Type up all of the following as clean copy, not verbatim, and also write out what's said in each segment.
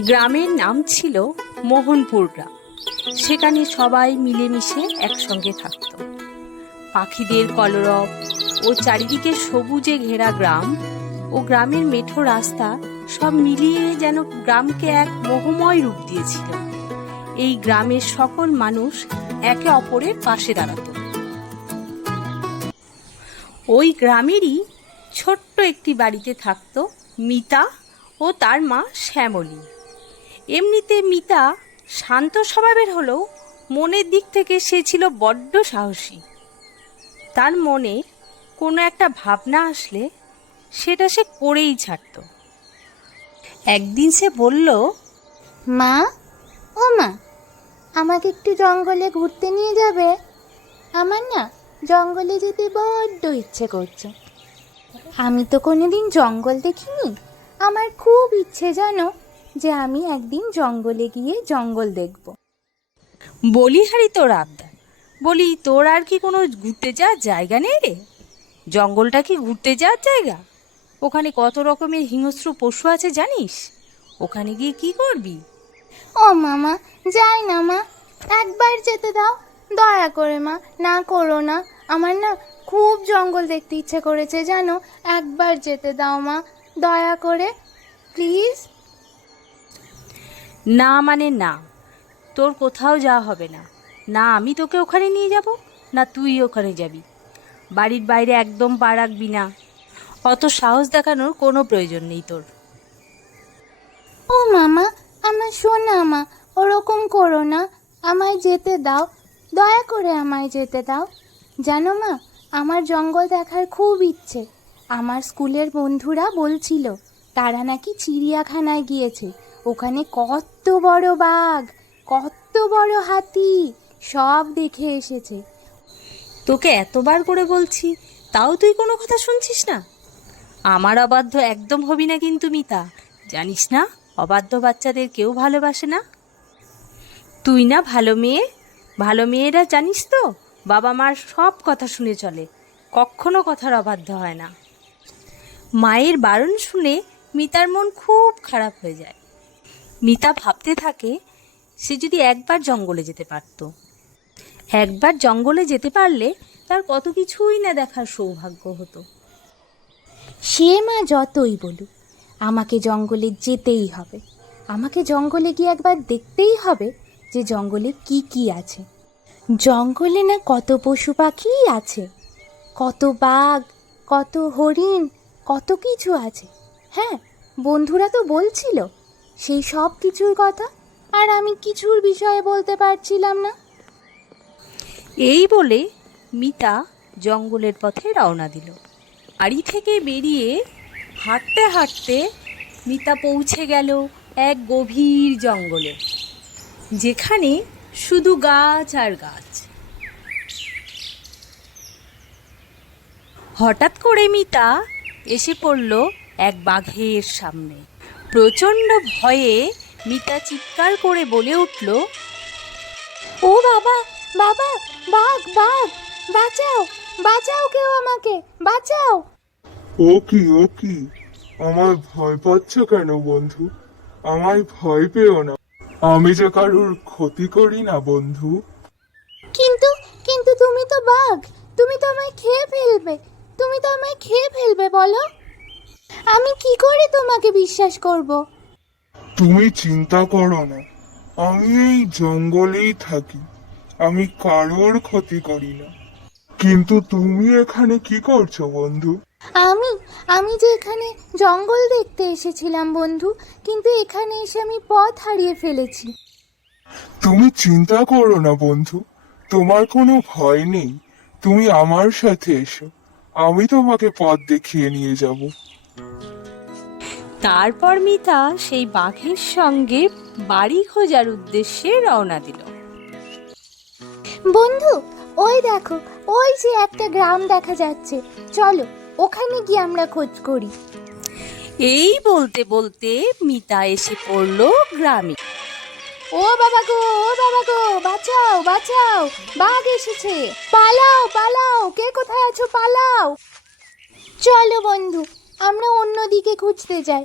গ্রামের নাম ছিল মোহনপুর গ্রাম। সেখানে সবাই মিলেমিশে একসঙ্গে থাকত। পাখিদের কলরব ও চারিদিকে সবুজে ঘেরা গ্রাম ও গ্রামের মেঠো রাস্তা সব মিলিয়ে যেন গ্রামকে এক মোহময় রূপ দিয়েছিল। এই গ্রামের সকল মানুষ একে অপরের পাশে দাঁড়াত। ওই গ্রামেরই ছোট্ট একটি বাড়িতে থাকত মিতা ও তার মা শ্যামলী। এমনিতে মিতা শান্ত স্বভাবের হলেও মনের দিক থেকে সে ছিল বড্ড সাহসী। তার মনে কোনো একটা ভাবনা আসলে সেটা সে করেই ছাড়ত। একদিন সে বলল, মা, ও মা, আমাকে একটু জঙ্গলে ঘুরতে নিয়ে যাবে? আমার না জঙ্গলে যেতে বড্ড ইচ্ছে করছে। আমি তো কোনোদিন জঙ্গল দেখিনি। আমার খুব ইচ্ছে জানো যে আমি একদিন জঙ্গলে গিয়ে জঙ্গল দেখব। বলিহারি তোর আবদার। বলি, তোর আর কি কোনো ঘুরতে যাওয়ার জায়গা নেই রে? জঙ্গলটা কি ঘুরতে যাওয়ার জায়গা? ওখানে কত রকমের হিংস্র পশু আছে জানিস? ওখানে গিয়ে কি করবি? ও মামা, যাই না মা, একবার যেতে দাও দয়া করে। মা, না করো না। আমার না খুব জঙ্গল দেখতে ইচ্ছে করেছে জানো। একবার যেতে দাও মা, দয়া করে প্লিজ। না মানে না, তোর কোথাও যাওয়া হবে না। না আমি তোকে ওখানে নিয়ে যাব, না তুই ওখানে যাবি। বাড়ির বাইরে একদম পা রাখবি না। অত সাহস দেখানোর কোনো প্রয়োজন নেই তোর। ও মামা, আমার শোনা মা, ওরকম করো না। আমায় যেতে দাও, দয়া করে আমায় যেতে দাও। জানো মা, আমার জঙ্গল দেখার খুব ইচ্ছে। আমার স্কুলের বন্ধুরা বলছিল তারা নাকি চিড়িয়াখানায় গিয়েছে। ওখানে কত বড় বাঘ, কত বড় হাতি সব দেখে এসেছে। তোকে এতবার করে বলছি, তাও তুই কোনো কথা শুনছিস না। আমার অবাধ্য একদম হবি না কিন্তু মিতা। জানিস না, অবাধ্য বাচ্চাদের কেউ ভালোবাসে না। তুই না ভালো মেয়ে। ভালো মেয়েরা জানিস তো বাবা মার সব কথা শুনে চলে, কখনো কথার অবাধ্য হয় না। মায়ের বারণ শুনে মিতার মন খুব খারাপ হয়ে যায়। মিতা ভাবতে থাকে সে যদি একবার জঙ্গলে যেতে পারত। একবার জঙ্গলে যেতে পারলে তার কত কিছুই না দেখার সৌভাগ্য হতো। সে মা যতই বলুক, আমাকে জঙ্গলে যেতেই হবে। আমাকে জঙ্গলে গিয়ে একবার দেখতেই হবে যে জঙ্গলে কি কি আছে। জঙ্গলে না কত পশু পাখি আছে, কত বাঘ, কত হরিণ, কত কিছু আছে। হ্যাঁ, বন্ধুরা তো বলছিল সেই সব কিছুর কথা, আর আমি কিছুর বিষয়ে বলতে পারছিলাম না। এই বলে মিতা জঙ্গলের পথে রওনা দিল। বাড়ি থেকে বেরিয়ে হাঁটতে হাঁটতে মিতা পৌঁছে গেল এক গভীর জঙ্গলে, যেখানে শুধু গাছ আর গাছ। হঠাৎ করে মিতা এসে পড়ল এক বাঘের সামনে। প্রচণ্ড ভয়ে মিতা চিৎকার করে বলে উঠল, ও বাবা, বাবা, বাঘ, বাঘ, বাঁচাও, বাঁচাও, কেউ আমাকে বাঁচাও। ও কি, আমার ভয় পাচ্ছ কেন বন্ধু? আমায় ভয় পেও না, আমি যে কারুর ক্ষতি করি না বন্ধু। কিন্তু কিন্তু তুমি তো বাঘ, তুমি তো আমায় খেয়ে ফেলবে, তুমি তো আমায় খেয়ে ফেলবে। বলো, আমি কি করে তোমাকে বিশ্বাস করব? তুমি চিন্তা করো না, আমি এই জঙ্গলেই থাকি, আমি কারোর ক্ষতি করি না। কিন্তু তুমি এখানে কি করছো বন্ধু? আমি আমি যে এখানে জঙ্গল দেখতে এসেছিলাম বন্ধু, কিন্তু এখানে এসে আমি পথ হারিয়ে ফেলেছি। তুমি চিন্তা করো না বন্ধু, তোমার কোনো ভয় নেই। তুমি আমার সাথে এসো, আমি তোমাকে পথ দেখিয়ে নিয়ে যাব। তারপর মিতা সেই বাঘের সঙ্গে বাড়ি খোঁজার উদ্দেশ্যে রওনা দিল। বন্ধু, ওই দেখো, ওই যে একটা গ্রাম দেখা যাচ্ছে, চলো ওখানে গিয়ে আমরা খোঁজ করি। এই বলতে বলতে মিতা এসে পড়ল গ্রামে। ও বাবা গো, ও বাবা গো, বাঁচাও, বাঁচাও, বাঘ এসেছে, পালাও, পালাও, কে কোথায় আছো, পালাও। চলো বন্ধু, আমরা অন্যদিকে খুঁজতে যাই।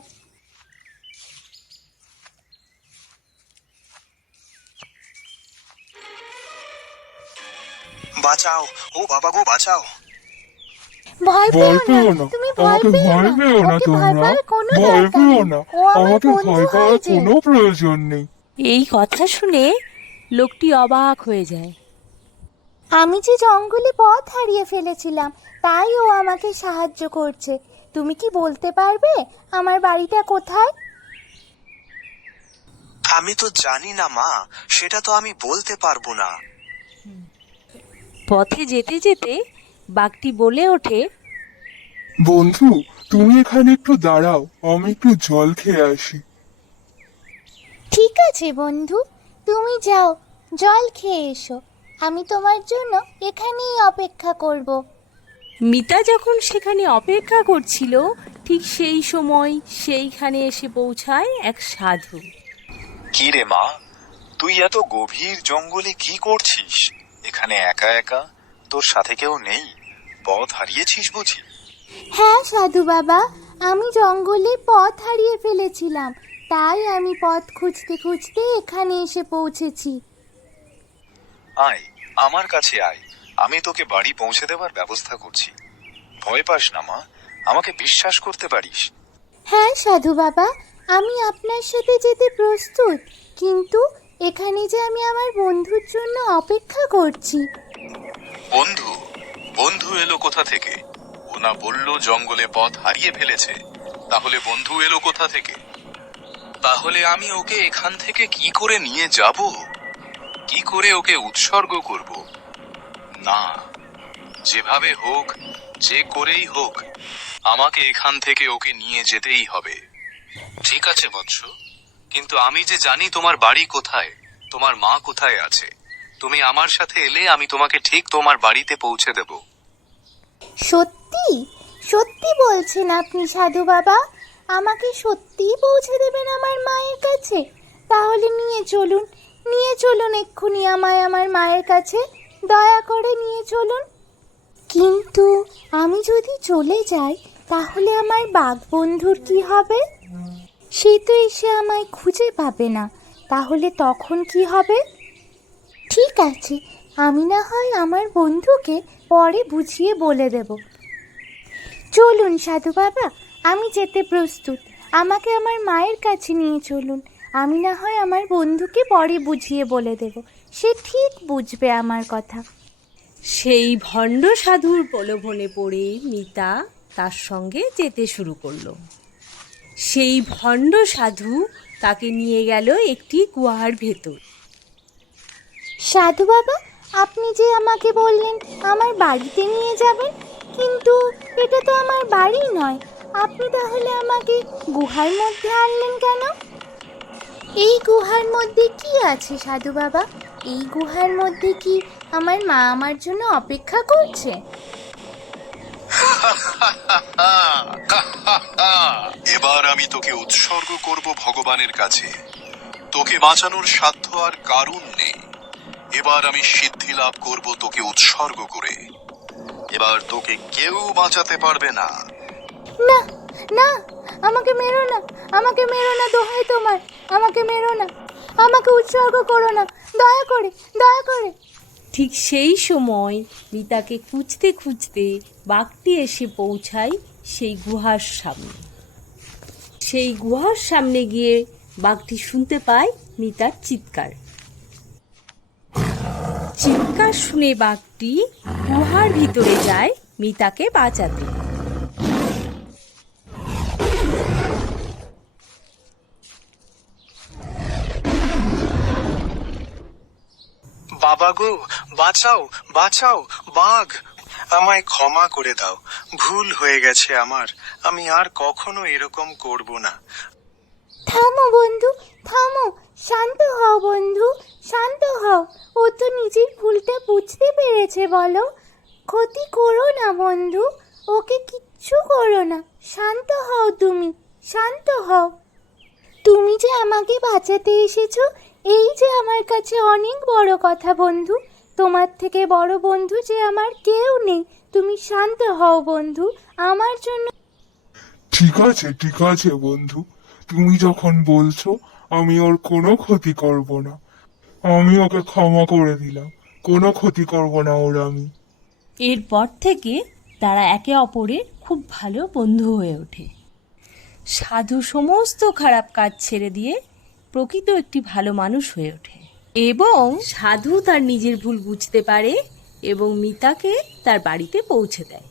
বাঁচাও, ও বাবা গো বাঁচাও। ভয় ভয় পেও পেও না, না, তুমি ভয় আমাকে পেও ভয় না, পেও না ওকে ভয় তোমরা, পাওয়ার কোনো ভয় দরকার পেও নেই। না, ও আমার আমাকে বন্ধু ভয় পাওয়ার হয়েছে। কোনো প্রয়োজন নেই। এই কথা শুনে লোকটি অবাক হয়ে যায়। আমি যে জঙ্গলে পথ হারিয়ে ফেলেছিলাম, তাই ও আমাকে সাহায্য করছে। তুমি কি বলতে পারবে আমার বাড়িটা কোথায়? আমি তো জানি না মা, সেটা তো আমি বলতে পারবো না। পথে যেতে যেতে বাঘটি বলে ওঠে, বন্ধু, তুমি এখানে একটু দাঁড়াও, আমি একটু জল খেয়ে আসি। ঠিক আছে বন্ধু, তুমি যাও, জল খেয়ে এসো। আমি তোমার জন্য এখানেই অপেক্ষা করব। মিতা যখন সেখানে অপেক্ষা করছিল, ঠিক সেই সময় সেইখানে এসে পৌঁছায় এক সাধু। কি রে মা, তুই এত গভীর জঙ্গলে কি করছিস? এখানে একা একা, তোর সাথে কেউ নেই? পথ হারিয়েছিস বুঝি? হ্যাঁ সাধু বাবা, আমি জঙ্গলে পথ হারিয়ে ফেলেছিলাম, তাই আমি পথ খুঁজতে খুঁজতে এখানে এসে পৌঁছেছি। আয়, আমার কাছে আয়, আমি তোকে বাড়ি পৌঁছে দেবার ব্যবস্থা করছি। ভয় পাস না মা, আমাকে বিশ্বাস করতে পারিস। হ্যাঁ সাধু বাবা, আমি আপনার সাথে যেতে প্রস্তুত, কিন্তু এখানে যে আমি আমার বন্ধুর জন্য অপেক্ষা করছি। বন্ধু? বন্ধু এলো কোথা থেকে? ও না বললো জঙ্গলে পথ হারিয়ে ফেলেছে, তাহলে বন্ধু এলো কোথা থেকে? তাহলে আমি ওকে এখান থেকে কি করে নিয়ে যাব? কি করে ওকে উৎসর্গ করব? না, যেভাবে হোক, যে করেই হোক, আমাকে এখান থেকে ওকে নিয়ে যেতেই হবে। ঠিক আছে বৎস, কিন্তু আমি যে জানি তোমার বাড়ি কোথায়, তোমার মা কোথায় আছে। তুমি আমার সাথে এলে আমি তোমাকে ঠিক তোমার বাড়িতে পৌঁছে দেব। সত্যি সত্যি বলছেন আপনি সাধু বাবা? আমাকে সত্যিই পৌঁছে দেবেন আমার মায়ের কাছে? তাহলে নিয়ে চলুন এক্ষুনি আমায় আমার মায়ের কাছে, দয়া করে নিয়ে চলুন। কিন্তু আমি যদি চলে যাই, তাহলে আমার বাঘ বন্ধুর কি হবে? সে তো এসে আমায় খুঁজে পাবে না, তাহলে তখন কি হবে? ঠিক আছে, আমি না হয় আমার বন্ধুকে পরে বুঝিয়ে বলে দেব। চলুন সাধু বাবা, আমি যেতে প্রস্তুত, আমাকে আমার মায়ের কাছে নিয়ে চলুন। আমি না হয় আমার বন্ধুকে পরে বুঝিয়ে বলে দেব, সে ঠিক বুঝবে আমার কথা। সেই ভণ্ড সাধুর প্রলোভনে পড়ে মিতা তার সঙ্গে যেতে শুরু করলো। সেই ভণ্ড সাধু তাকে নিয়ে গেল একটি গুহার ভেতর। সাধু বাবা, আপনি যে আমাকে বললেন আমার বাড়িতে নিয়ে যাবেন, কিন্তু এটা তো আমার বাড়ি নয়। আপনি তাহলে আমাকে গুহার মধ্যে আনলেন কেন? এই গুহার মধ্যে কি আছে সাধু বাবা? এই গুহার মধ্যে কি আমার মা আমার জন্য অপেক্ষা করছে? এবার আমি তোকে উৎসর্গ করব ভগবানের কাছে। তোকে বাঁচানোর সাধ্য আর কারণ নেই। এবার আমি সিদ্ধি লাভ করব তোকে উৎসর্গ করে। এবার তোকে কেউ বাঁচাতে পারবে না। না না, আমাকে মেরো না, আমাকে মেরো না, দোহাই তোমার, আমাকে মেরো না, আমাকে উৎসর্গ করো না, দয়া করে, দয়া করে। ঠিক সেই সময় মিতাকে খুঁজতে খুঁজতে বাঘটি এসে পৌঁছায় সেই গুহার সামনে। সেই গুহার সামনে গিয়ে বাঘটি শুনতে পায় মিতার চিৎকার। চিৎকার শুনে বাঘটি গুহার ভিতরে যায় মিতাকে বাঁচাতে। বাবা গো বাঁচাও, বাঁচাও, বাঘ! আমায় ক্ষমা করে দাও, ভুল হয়ে গেছে আমার, আমি আর কখনো এরকম করব না। থামো বন্ধু, থামো, শান্ত হও বন্ধু, শান্ত হও। ও তো নিজের ভুলটা বুঝতে পেরেছে, বলো। ক্ষতি করো না বন্ধু, ওকে কিচ্ছু করো না, শান্ত হও তুমি, শান্ত হও। তুমি যে আমাকে বাঁচাতে এসেছো, এই যে আমার কাছে অনেক বড় কথা বন্ধু। তোমার থেকে বড় বন্ধু যে আমার কেউ নেই। তুমি শান্ত হও বন্ধু, আমার জন্য। ঠিক আছে বন্ধু, তুমি যখন বলছো, আমি ওর কোনো ক্ষতি করব না। আমি ওকে ক্ষমা করে দিলাম, কোনো ক্ষতি করব না ওর আমি। এরপর থেকে তারা একে অপরের খুব ভালো বন্ধু হয়ে ওঠে। সাধু সমস্ত খারাপ কাজ ছেড়ে দিয়ে প্রকৃত একটি ভালো মানুষ হয়ে ওঠে এবং সাধু তার নিজের ভুল বুঝতে পারে এবং মিতাকে তার বাড়িতে পৌঁছে দেয়।